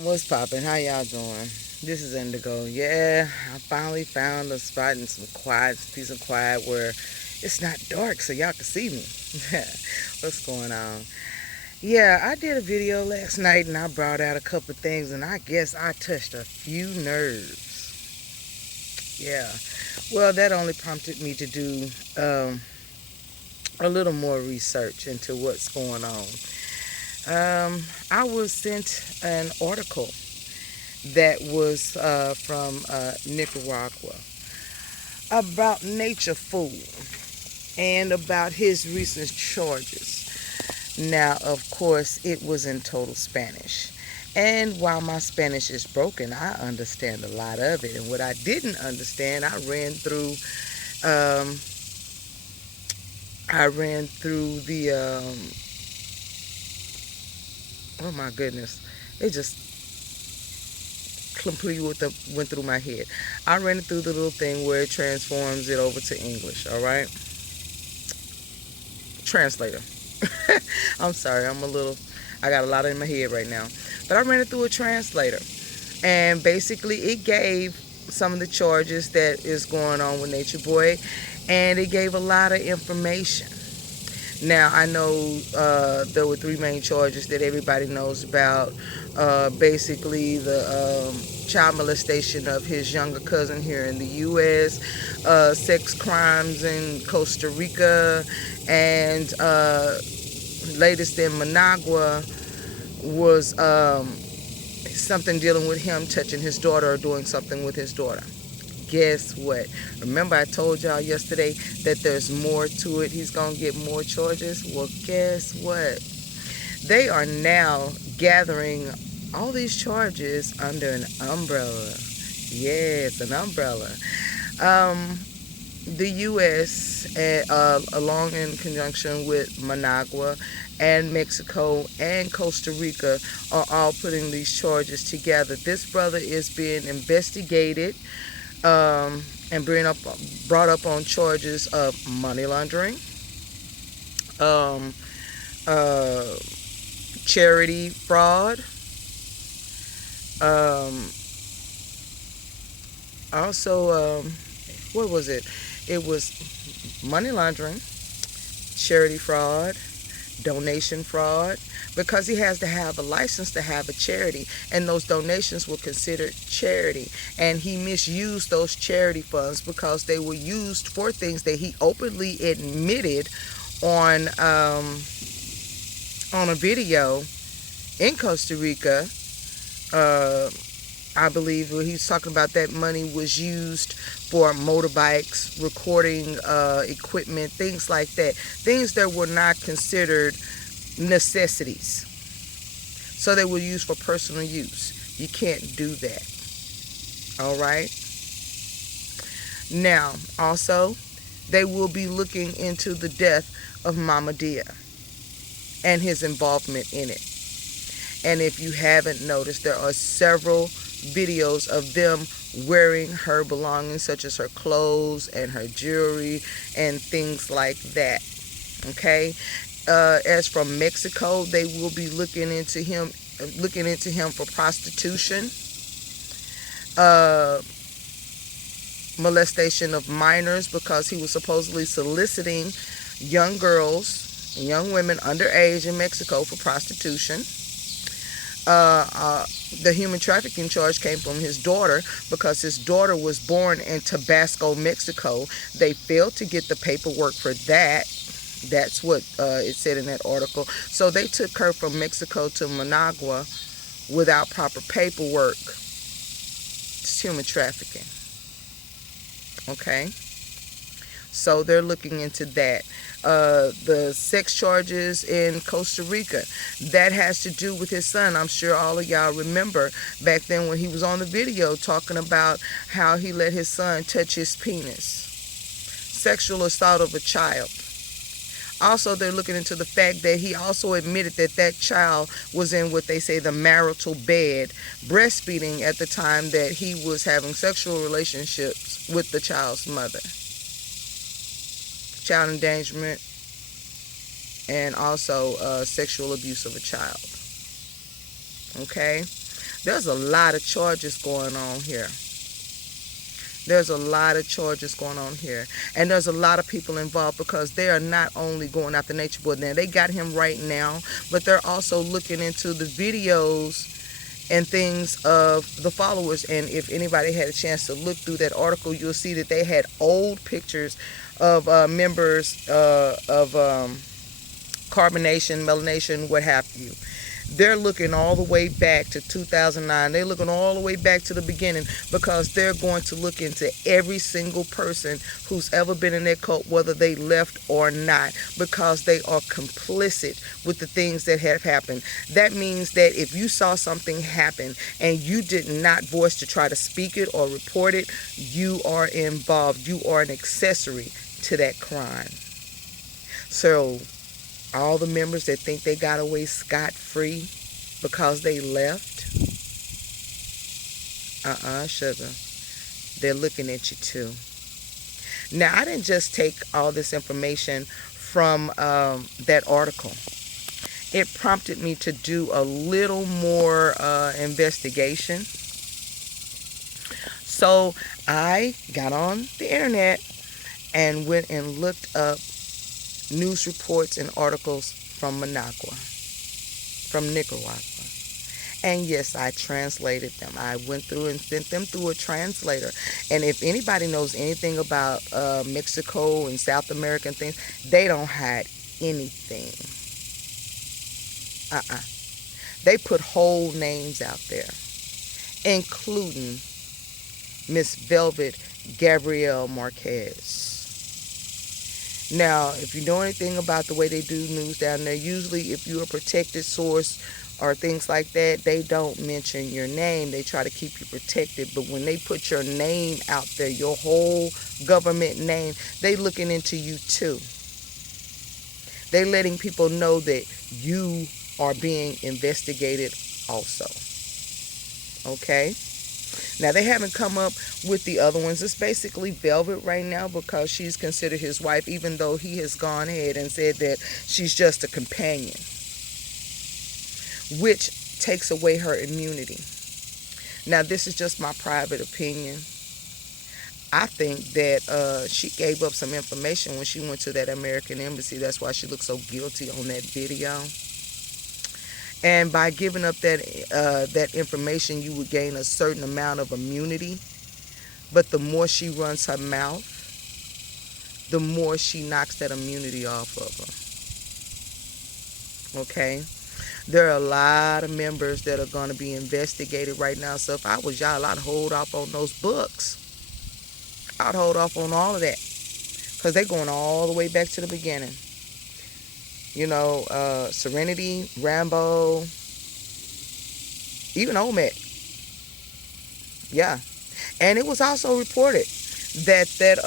What's poppin'? How y'all doing? This is Indigo. Yeah, I finally found a spot in some quiet, peace and quiet where it's not dark so y'all can see me. What's going on? Yeah, I did a video last night and I brought out a couple of things and I guess I touched a few nerves. Yeah. Well, that only prompted me to do a little more research into what's going on. I was sent an article that was from Nicaragua about Nature Fool and about his recent charges. Now, of course, it was in total Spanish. And while my Spanish is broken, I understand a lot of it. And what I didn't understand, um, I ran through the, oh my goodness, it just completely went through my head. I ran it through the little thing where it transforms it over to English. All right, translator. I'm sorry, I got a lot in my head right now, but I ran it through a translator, and basically it gave some of the charges that is going on with Nature Boy, and it gave a lot of information. Now, I know there were three main charges that everybody knows about. Basically, the child molestation of his younger cousin here in the U.S., sex crimes in Costa Rica, and latest in Managua was something dealing with him touching his daughter or doing something with his daughter. Guess what? Remember I told y'all yesterday that there's more to it. He's going to get more charges. Well, guess what? They are now gathering all these charges under an umbrella. Yes, an umbrella. The U.S., along in conjunction with Managua and Mexico and Costa Rica, are all putting these charges together. This brother is being investigated and brought up on charges of money laundering, um, uh, charity fraud, um, also, what was it? It was money laundering, charity fraud, donation fraud, because he has to have a license to have a charity, and those donations were considered charity, and he misused those charity funds because they were used for things that he openly admitted on a video in Costa Rica. I believe when he's talking about that money was used for motorbikes, recording equipment, things like that. Things that were not considered necessities. So they were used for personal use. You can't do that. All right? Now, also, they will be looking into the death of Mama Dia and his involvement in it. And if you haven't noticed, there are several videos of them wearing her belongings, such as her clothes and her jewelry and things like that. Okay? As from Mexico, they will be looking into him for prostitution, molestation of minors, because he was supposedly soliciting young girls and young women underage in Mexico for prostitution. The human trafficking charge came from his daughter because his daughter was born in Tabasco, Mexico. They failed to get the paperwork for that. That's what it said in that article. So they took her from Mexico to Managua without proper paperwork. It's human trafficking. Okay? So they're looking into that. The sex charges in Costa Rica, that has to do with his son. I'm sure all of y'all remember back then when he was on the video talking about how he let his son touch his penis. Sexual assault of a child. Also, they're looking into the fact that he also admitted that that child was in what they say the marital bed, breastfeeding at the time that he was having sexual relationships with the child's mother. Child endangerment, and also sexual abuse of a child. Okay? There's a lot of charges going on here. There's a lot of charges going on here. And there's a lot of people involved because they are not only going after Nature Boy. Now, they got him right now, but they're also looking into the videos and things of the followers. And if anybody had a chance to look through that article, you'll see that they had old pictures of members of carbonation, melanation, what have you. They're looking all the way back to 2009. They're looking all the way back to the beginning because they're going to look into every single person who's ever been in their cult, whether they left or not, because they are complicit with the things that have happened. That means that if you saw something happen and you did not voice to try to speak it or report it, you are involved. You are an accessory to that crime. So all the members that think they got away scot-free because they left, sugar, they're looking at you too. Now, I didn't just take all this information from that article. It prompted me to do a little more investigation. So I got on the internet and went and looked up news reports and articles from Nicaragua. And yes, I translated them. I went through and sent them through a translator. And if anybody knows anything about Mexico and South American things, they don't hide anything. They put whole names out there, including Miss Velvet Gabrielle Marquez. Now, if you know anything about the way they do news down there, usually if you're a protected source or things like that, they don't mention your name. They try to keep you protected. But when they put your name out there, your whole government name, they looking into you too. They letting people know that you are being investigated also. Okay? Now, they haven't come up with the other ones. It's basically Velvet right now because she's considered his wife, even though he has gone ahead and said that she's just a companion, which takes away her immunity. Now, this is just my private opinion. I think that she gave up some information when she went to that American embassy. That's why she looked so guilty on that video. And by giving up that information, you would gain a certain amount of immunity. But the more she runs her mouth, the more she knocks that immunity off of her. Okay? There are a lot of members that are going to be investigated right now. So if I was y'all, I'd hold off on those books. I'd hold off on all of that. Because they're going all the way back to the beginning. You know, Serenity, Rambo, even Olmec. Yeah. And it was also reported that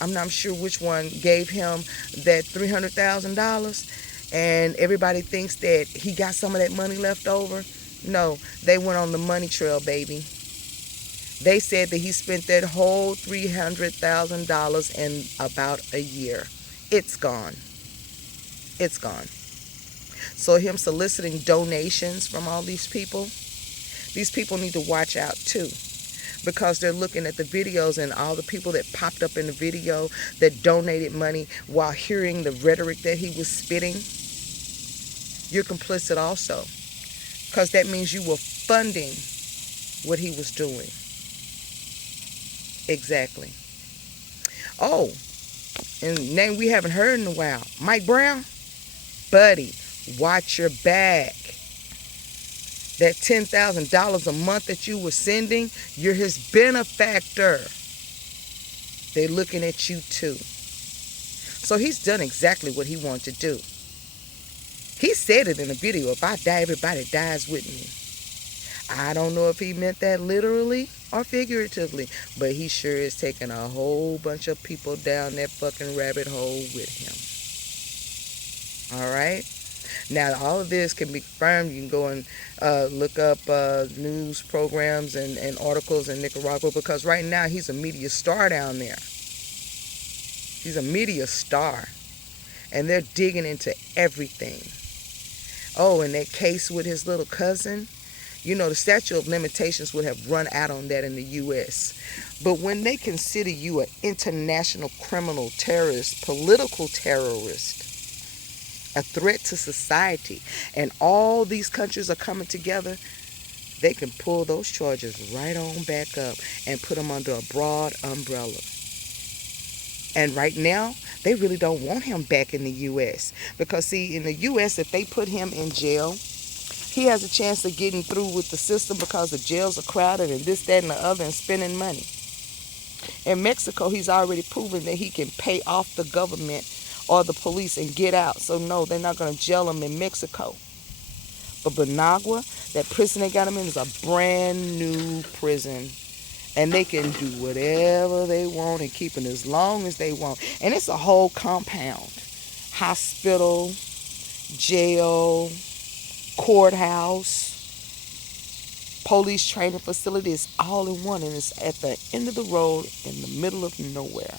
I'm not sure which one gave him that $300,000, and everybody thinks that he got some of that money left over. No, they went on the money trail, baby. They said that he spent that whole $300,000 in about a year. It's gone. It's gone. So him soliciting donations from all these people need to watch out too, because they're looking at the videos and all the people that popped up in the video that donated money while hearing the rhetoric that he was spitting. You're complicit also, because that means you were funding what he was doing. Exactly. Oh, and name we haven't heard in a while, Mike Brown. Buddy, watch your back. That $10,000 a month that you were sending, you're his benefactor. They're looking at you too. So he's done exactly what he wanted to do. He said it in a video, if I die, everybody dies with me. I don't know if he meant that literally or figuratively, but he sure is taking a whole bunch of people down that fucking rabbit hole with him. All right. Now, all of this can be confirmed. You can go and look up news programs and articles in Nicaragua, because right now he's a media star down there. He's a media star. And they're digging into everything. Oh, and that case with his little cousin. The statute of limitations would have run out on that in the U.S. But when they consider you an international criminal terrorist, political terrorist, a threat to society, and all these countries are coming together, they can pull those charges right on back up and put them under a broad umbrella. And right now, they really don't want him back in the U.S. Because, see, in the U.S., if they put him in jail, he has a chance of getting through with the system because the jails are crowded and this, that, and the other and spending money. In Mexico, he's already proven that he can pay off the government or the police and get out. So, no, they're not going to jail him in Mexico. But Managua, that prison they got him in, is a brand new prison. And they can do whatever they want and keep him as long as they want. And it's a whole compound. Hospital, jail, courthouse, police training facilities, all in one. And it's at the end of the road in the middle of nowhere.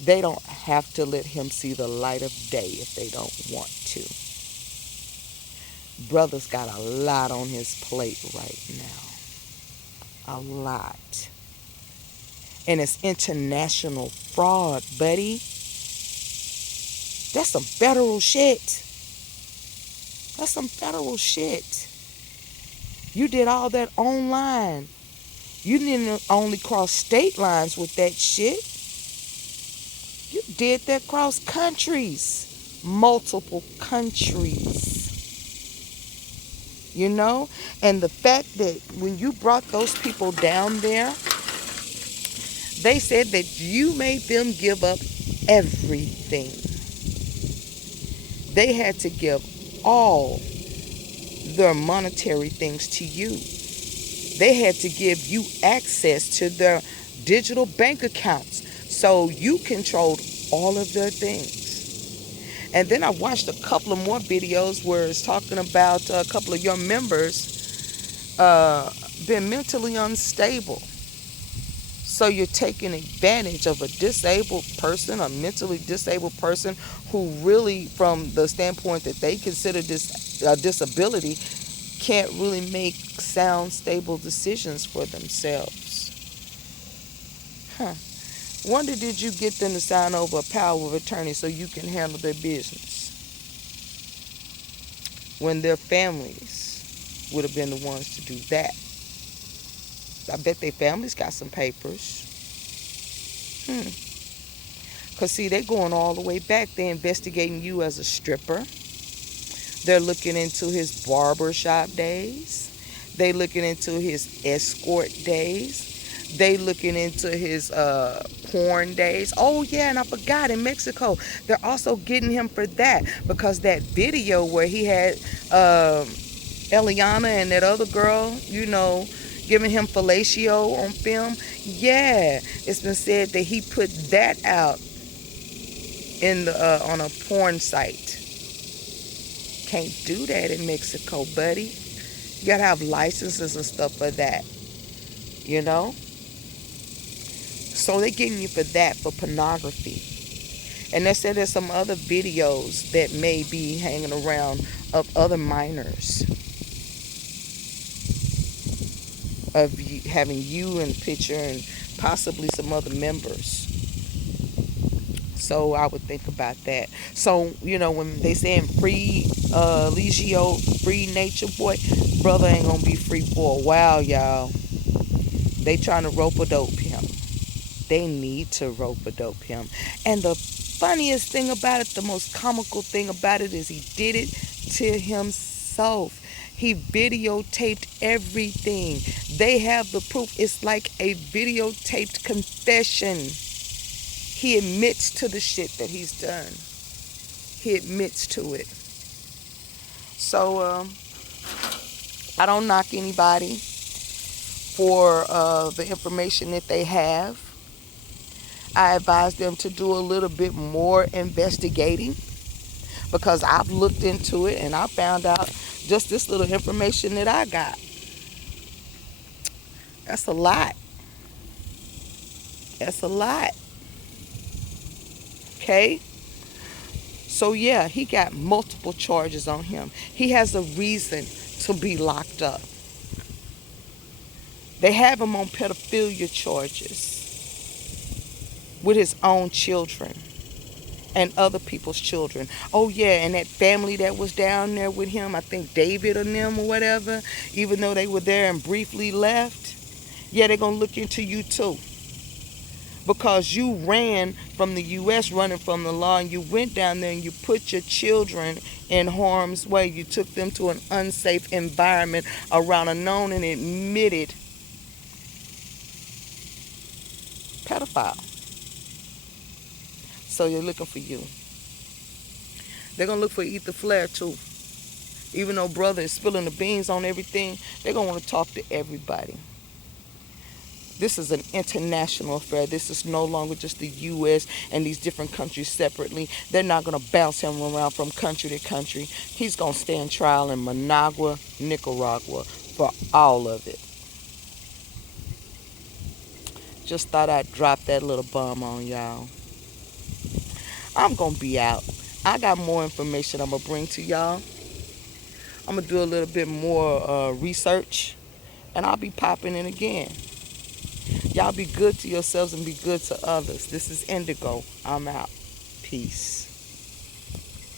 They don't have to let him see the light of day if they don't want to. Brother's got a lot on his plate right now. A lot. And it's international fraud, buddy. That's some federal shit. That's some federal shit. You did all that online. You didn't only cross state lines with that shit. You did that cross countries. Multiple countries. And the fact that when you brought those people down there, they said that you made them give up everything. They had to give all their monetary things to you. They had to give you access to their digital bank accounts. So you controlled all of their things. And then I watched a couple of more videos where it's talking about a couple of your members been mentally unstable. So you're taking advantage of a disabled person, a mentally disabled person who really, from the standpoint that they consider this disability, can't really make sound, stable decisions for themselves. Wonder did you get them to sign over a power of attorney so you can handle their business when their families would have been the ones to do that? I bet their families got some papers. Because, see, they're going all the way back. They're investigating you as a stripper. They're looking into his barbershop days. They're looking into his escort days. They looking into his porn days. Oh, yeah, and I forgot, in Mexico, they're also getting him for that. Because that video where he had Eliana and that other girl, giving him fellatio on film. Yeah, it's been said that he put that out in the on a porn site. Can't do that in Mexico, buddy. You gotta have licenses and stuff for that. So they're getting you for that, for pornography. And they said there's some other videos that may be hanging around of other minors. Of having you in the picture and possibly some other members. So I would think about that. So, when they saying free Legio, free nature boy, brother ain't gonna be free for a while, y'all. They trying to rope-a-dope him. They need to rope-a-dope him. And the funniest thing about it, the most comical thing about it, is he did it to himself. He videotaped everything. They have the proof. It's like a videotaped confession. He admits to the shit that he's done. He admits to it. So, I don't knock anybody for the information that they have. I advise them to do a little bit more investigating, because I've looked into it and I found out just this little information that I got. That's a lot. That's a lot. Okay? So yeah, he got multiple charges on him. He has a reason to be locked up. They have him on pedophilia charges with his own children and other people's children. Oh yeah, and that family that was down there with him, I think David or them or whatever, even though they were there and briefly left, yeah, they're gonna look into you too. Because you ran from the US, running from the law, and you went down there and you put your children in harm's way. You took them to an unsafe environment around a known and admitted pedophile. So they're looking for you. They're gonna look for Ether Flair too. Even though brother is spilling the beans on everything, they're gonna want to talk to everybody. This is an international affair. This is no longer just the U.S. and these different countries separately. They're not going to bounce him around from country to country. He's going to stand trial in Managua, Nicaragua for all of it. Just thought I'd drop that little bomb on y'all. I'm going to be out. I got more information I'm going to bring to y'all. I'm going to do a little bit more research, and I'll be popping in again. Y'all be good to yourselves and be good to others. This is Indigo. I'm out. Peace.